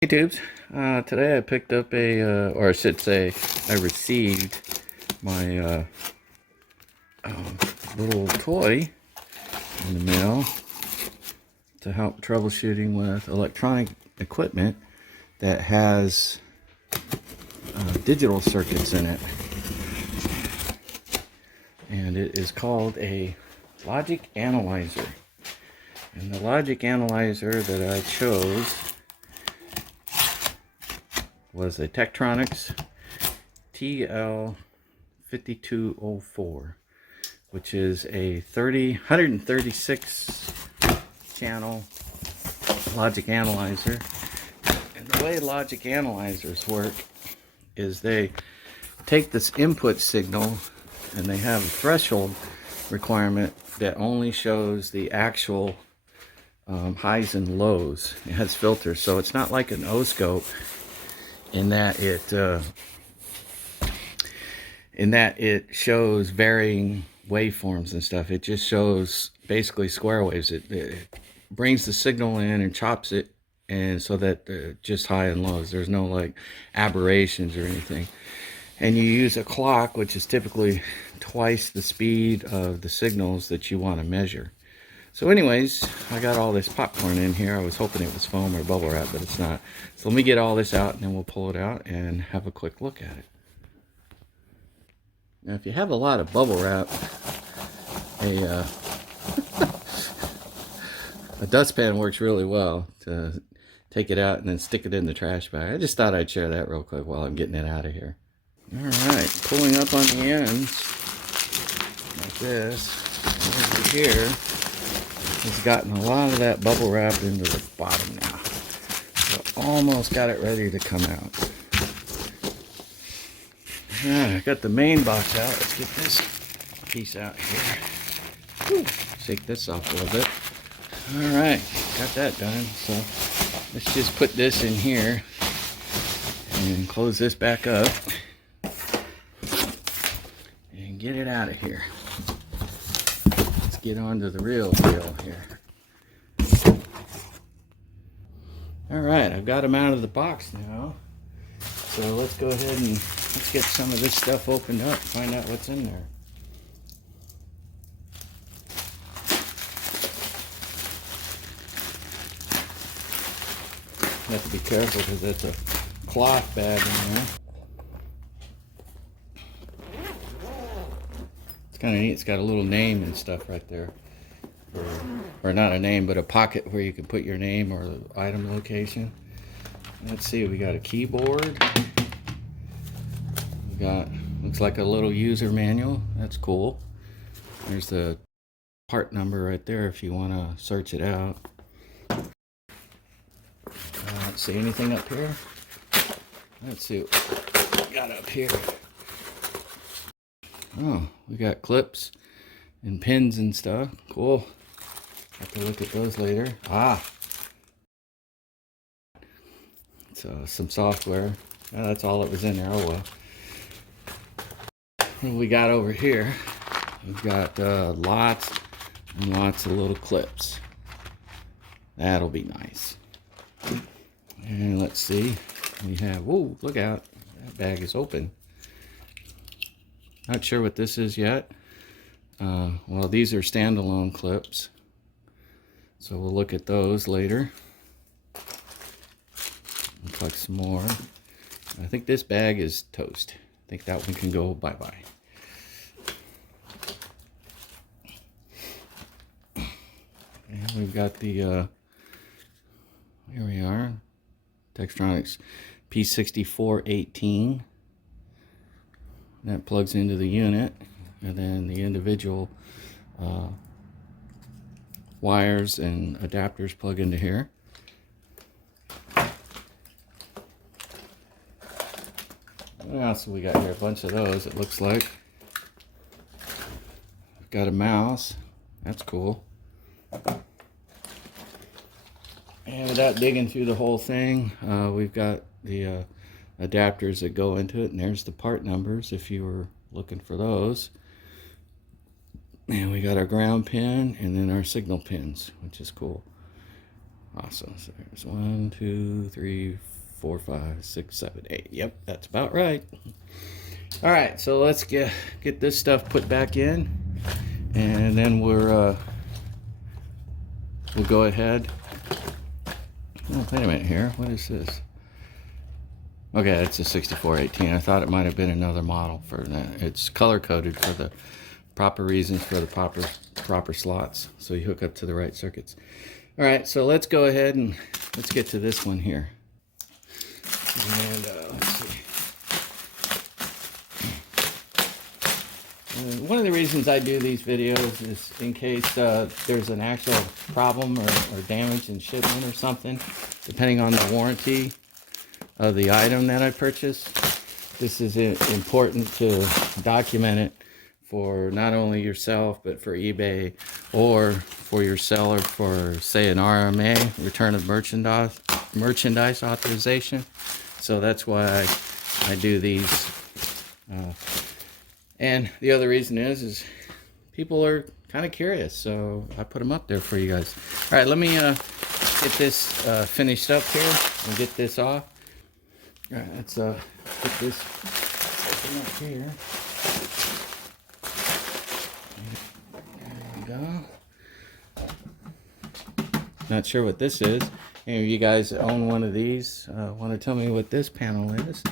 Hey tubes, today I picked up or I should say, I received my little toy in the mail to help troubleshooting with electronic equipment that has digital circuits in it. And it is called a Logic Analyzer. And the Logic Analyzer that I chose was a Tektronix TL50 which is a 136 channel logic analyzer. And the way logic analyzers work is they take this input signal and they have a threshold requirement that only shows the actual highs and lows. It has filters, so it's not like an oscope in that it shows varying waveforms and stuff. It just shows basically square waves. It brings the signal in and chops it, and so that just high and lows. There's no like aberrations or anything. And you use a clock, which is typically twice the speed of the signals that you want to measure. So anyways, I got all this popcorn in here. I was hoping it was foam or bubble wrap, but it's not. So let me get all this out and then we'll pull it out and have a quick look at it. Now if you have a lot of bubble wrap, a dustpan works really well to take it out and then stick it in the trash bag. I just thought I'd share that real quick while I'm getting it out of here. Alright, pulling up on the ends like this, over here has gotten a lot of that bubble wrap into the bottom now. So almost got it ready to come out. Alright, I got the main box out. Let's get this piece out here. Whew. Shake this off a little bit. Alright, got that done. So let's just put this in here and close this back up and get it out of here. Get on to the real deal here. Alright, I've got them out of the box now. So let's go ahead and let's get some of this stuff opened up, find out what's in there. You have to be careful because that's a cloth bag in there. It's kind of neat. It's got a little name and stuff right there. Or not a name, but a pocket where you can put your name or the item location. Let's see, we got a keyboard. We got, looks like a little user manual. That's cool. There's the part number right there if you want to search it out. Let's see, anything up here? Let's see what we got up here. Oh, we got clips and pins and stuff. Cool. Have to look at those later. So some software. Oh, that's all that was in there. Oh well. What we got over here? We've got lots and lots of little clips. That'll be nice. And let's see. We have. Whoa! Look out! That bag is open. Not sure what this is yet. Well, these are standalone clips, so we'll look at those later. We'll collect some more. I think this bag is toast. I think that one can go bye-bye. And we've got the, here we are, Tektronix P6418. That plugs into the unit, and then the individual wires and adapters plug into here. What else have we got here? A bunch of those, it looks like. We've got a mouse. That's cool. And without digging through the whole thing, we've got the adapters that go into it, and there's the part numbers if you were looking for those. And we got our ground pin and then our signal pins, which is cool. Awesome. So there's 1, 2, 3, 4, 5, 6, 7, 8. Yep, that's about right. All right, so let's get this stuff put back in, and then we'll go ahead. Oh, wait a minute here. What is this? Okay, it's a 6418. I thought it might have been another model for that. It's color coded for the proper reasons, for the proper slots, so you hook up to the right circuits. All right, so let's go ahead and let's get to this one here. And let's see. One of the reasons I do these videos is in case there's an actual problem or damage in shipment or something, depending on the warranty of the item that I purchased. This is important to document it for not only yourself, but for eBay or for your seller for, say, an RMA, return of merchandise authorization. So that's why I do these. And the other reason is people are kind of curious, so I put them up there for you guys. All right, let me get this finished up here and get this off. All right, let's get this up here. There we go. Not sure what this is. Any of you guys that own one of these want to tell me what this panel is?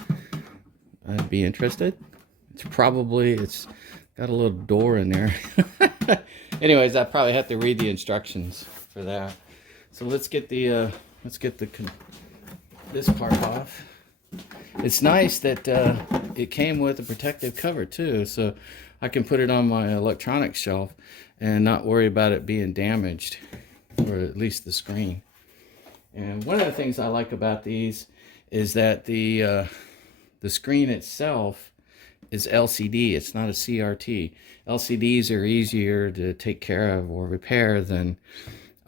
I'd be interested. It's got a little door in there. Anyways, I probably have to read the instructions for that. So let's get this part off. It's nice that it came with a protective cover too, so I can put it on my electronics shelf and not worry about it being damaged, or at least the screen. And one of the things I like about these is that the screen itself is LCD. It's not a CRT. LCDs are easier to take care of or repair than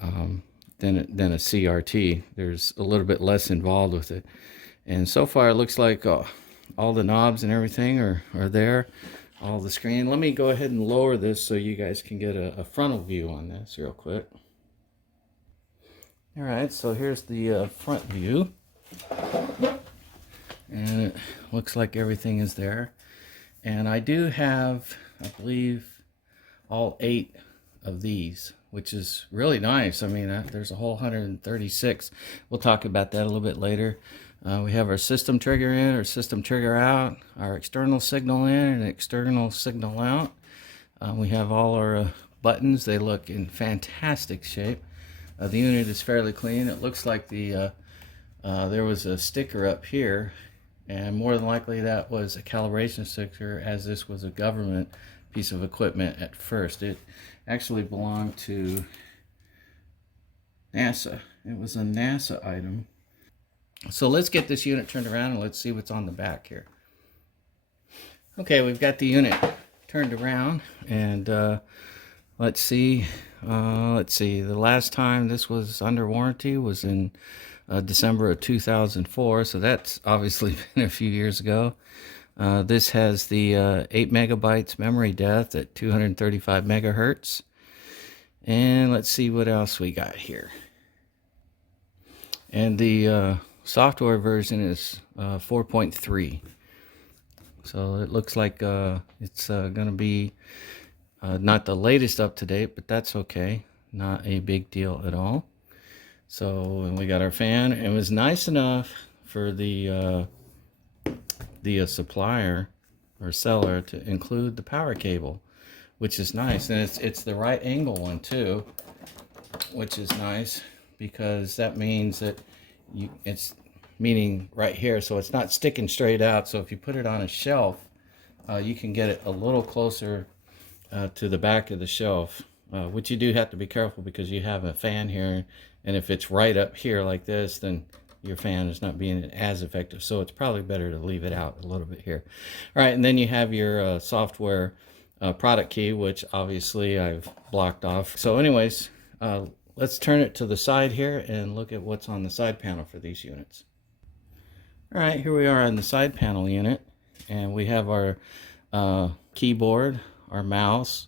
a CRT. There's a little bit less involved with it. And so far it looks like all the knobs and everything are there, all the screen. Let me go ahead and lower this so you guys can get a frontal view on this real quick. All right, so here's the front view. And it looks like everything is there. And I do have, I believe, all 8 of these, which is really nice. I mean, there's a whole 136. We'll talk about that a little bit later. We have our system trigger in, our system trigger out, our external signal in and external signal out. We have all our buttons. They look in fantastic shape. The unit is fairly clean. It looks like there was a sticker up here, and more than likely that was a calibration sticker, as this was a government piece of equipment at first. It actually belonged to NASA. It was a NASA item. So let's get this unit turned around and let's see what's on the back here. Okay, we've got the unit turned around, and let's see. The last time this was under warranty was in December of 2004, so that's obviously been a few years ago. This has the 8 megabytes memory depth at 235 megahertz. And let's see what else we got here. And the software version is 4.3. So it looks like it's going to be not the latest up to date, but that's okay. Not a big deal at all. So, and we got our fan. It was nice enough for the supplier or seller to include the power cable, which is nice. And it's the right angle one too, which is nice, because that means that it's meaning right here, so it's not sticking straight out. So if you put it on a shelf, you can get it a little closer to the back of the shelf, which you do have to be careful because you have a fan here, and if it's right up here like this, then your fan is not being as effective. So it's probably better to leave it out a little bit here. All right, and then you have your software product key, which obviously I've blocked off. So anyways, let's turn it to the side here and look at what's on the side panel for these units. All right, here we are on the side panel unit, and we have our keyboard, our mouse,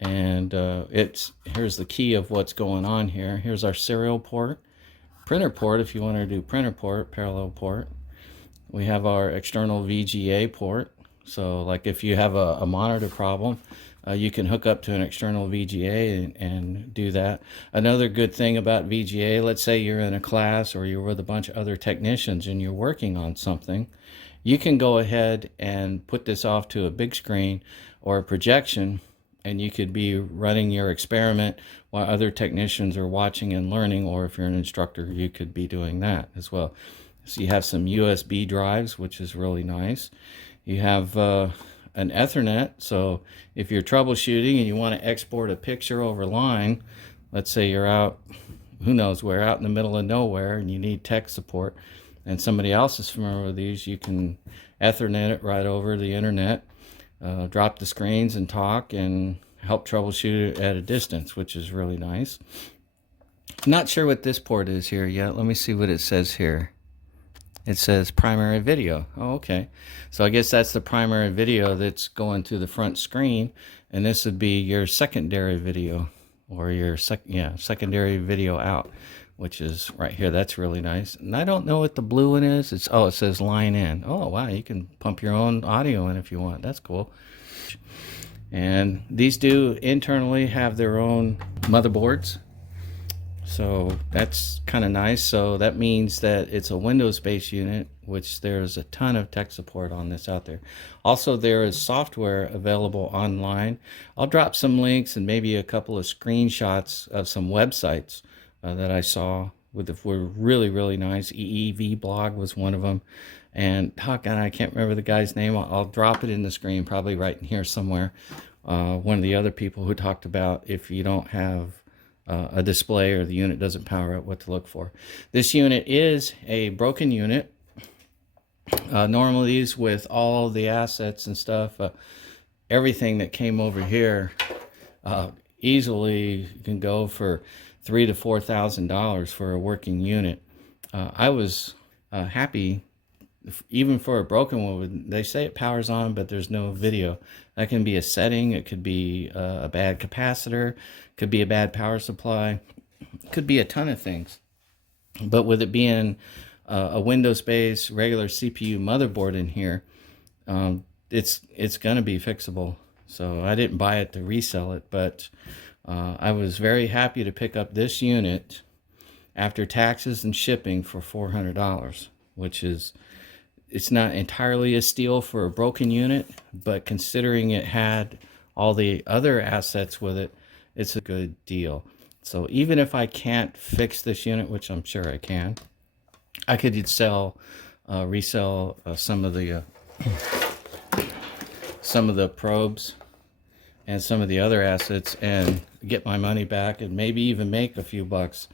and here's the key of what's going on here. Here's our serial port, printer port if you want to do printer port, parallel port. We have our external VGA port. So like if you have a monitor problem, you can hook up to an external VGA and do that. Another good thing about VGA, let's say you're in a class or you're with a bunch of other technicians and you're working on something, you can go ahead and put this off to a big screen or a projection, and you could be running your experiment while other technicians are watching and learning, or if you're an instructor, you could be doing that as well. So you have some USB drives, which is really nice. You have an Ethernet, so if you're troubleshooting and you want to export a picture over line, let's say you're out, who knows where, out in the middle of nowhere, and you need tech support, and somebody else is familiar with these, you can Ethernet it right over the internet, drop the screens and talk and help troubleshoot it at a distance, which is really nice. Not sure what this port is here yet. Let me see what it says here. It says primary video. Oh, okay. So I guess that's the primary video that's going to the front screen, and this would be your secondary video, or your secondary video out, which is right here. That's really nice. And I don't know what the blue one is. It says line in. Oh wow, you can pump your own audio in if you want. That's cool. And these do internally have their own motherboards, so that's kind of nice. So that means that it's a Windows-based unit, which there's a ton of tech support on this out there. Also, there is software available online. I'll drop some links and maybe a couple of screenshots of some websites that I saw were really, really nice. EEV blog was one of them. And I can't remember the guy's name. I'll drop it in the screen, probably right in here somewhere. One of the other people who talked about if you don't have a display or the unit doesn't power up, what to look for. This unit is a broken unit. Normally these, with all the assets and stuff, everything that came over here, easily can go for $3,000 to $4,000 for a working unit. I was happy, even for a broken one. They say it powers on, but there's no video. That can be a setting. It could be a bad capacitor, could be a bad power supply, could be a ton of things. But with it being a Windows-based regular CPU motherboard in here, it's going to be fixable. So I didn't buy it to resell it, but I was very happy to pick up this unit after taxes and shipping for $400, which is, it's not entirely a steal for a broken unit, but considering it had all the other assets with it, it's a good deal. So even if I can't fix this unit, which I'm sure I can, I could resell some of the probes and some of the other assets and get my money back, and maybe even make a few bucks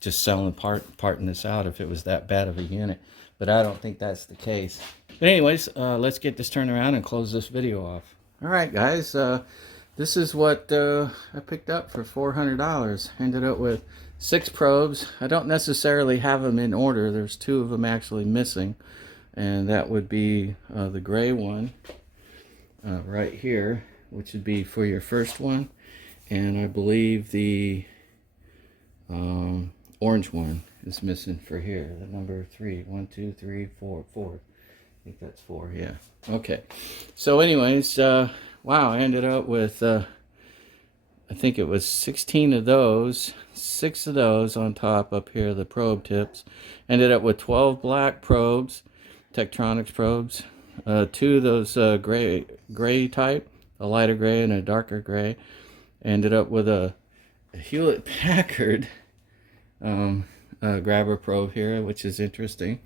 just selling parting this out if it was that bad of a unit. But I don't think that's the case. But anyways, let's get this turned around and close this video off. All right, guys, this is what I picked up for $400. Ended up with 6 probes. I don't necessarily have them in order. There's 2 of them actually missing, and that would be the gray one right here, which would be for your first one, and I believe the orange one is missing for here, the number 3. 1, 2, 3, 4. I think that's 4. Yeah. Okay. So anyways, wow, I ended up with I think it was 16 of those, 6 of those on top up here, the probe tips. Ended up with 12 black probes, Tektronix probes, 2 of those gray type, a lighter gray and a darker gray. Ended up with a Hewlett Packard grabber probe here, which is interesting.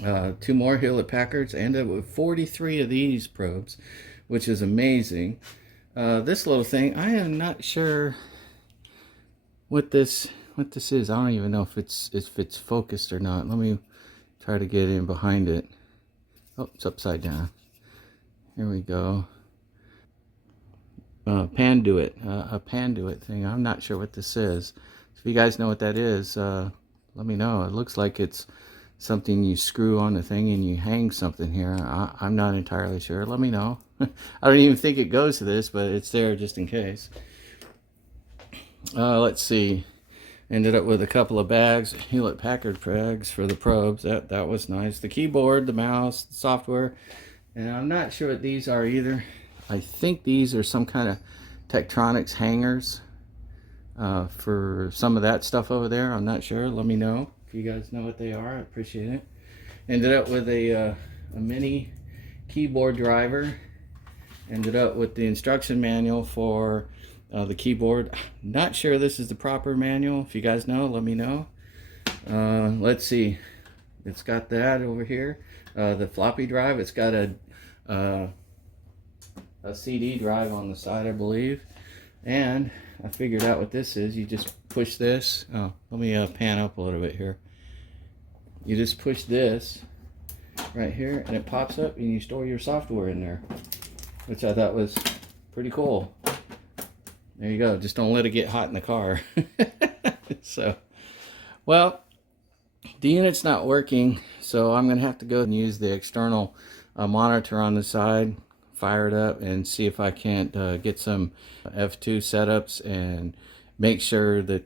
2 more Hewlett Packards. Ended up with 43 of these probes, which is amazing. This little thing, I am not sure what this is. I don't even know if it's focused or not. Let me try to get in behind it. Oh, it's upside down. Here we go. Panduit, a Panduit thing. I'm not sure what this is. If you guys know what that is, let me know. It looks like it's something you screw on the thing and you hang something here. I'm not entirely sure. Let me know. I don't even think it goes to this, but it's there just in case. Let's see. Ended up with a couple of bags, Hewlett-Packard bags for the probes. That was nice. The keyboard, the mouse, the software, and I'm not sure what these are either. I think these are some kind of Tektronix hangers for some of that stuff over there. I'm not sure. Let me know if you guys know what they are. I appreciate it. Ended up with a mini keyboard driver. Ended up with the instruction manual for the keyboard. Not sure this is the proper manual. If you guys know, let me know. Let's see. It's got that over here. The floppy drive. It's got a CD drive on the side, I believe. And I figured out what this is. You just push this. Oh, let me pan up a little bit here. You just push this right here, and it pops up, and you store your software in there, which I thought was pretty cool. There you go. Just don't let it get hot in the car. So, well, the unit's not working, so I'm going to have to go and use the external monitor on the side, fire it up, and see if I can't get some F2 setups and make sure that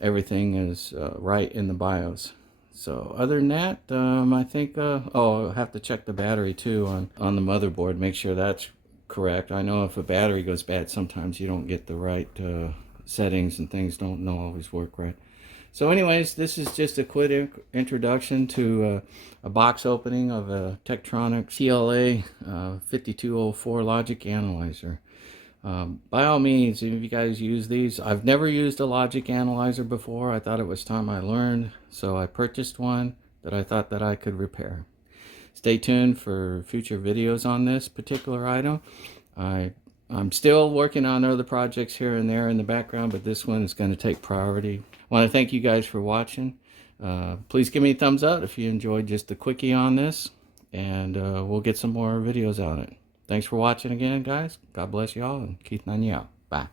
everything is right in the BIOS. So other than that, I think, oh, I'll have to check the battery too on the motherboard, make sure that's correct. I know if a battery goes bad, sometimes you don't get the right settings and things don't always work right. So anyways, this is just a quick introduction to a box opening of a Tektronix TLA 5204 Logic Analyzer. By all means, if you guys use these, I've never used a Logic Analyzer before. I thought it was time I learned, so I purchased one that I thought that I could repair. Stay tuned for future videos on this particular item. I'm still working on other projects here and there in the background, but this one is going to take priority. I want to thank you guys for watching. Please give me a thumbs up if you enjoyed just the quickie on this, and we'll get some more videos on it. Thanks for watching again, guys. God bless you all, and Keith Nunny out. Bye.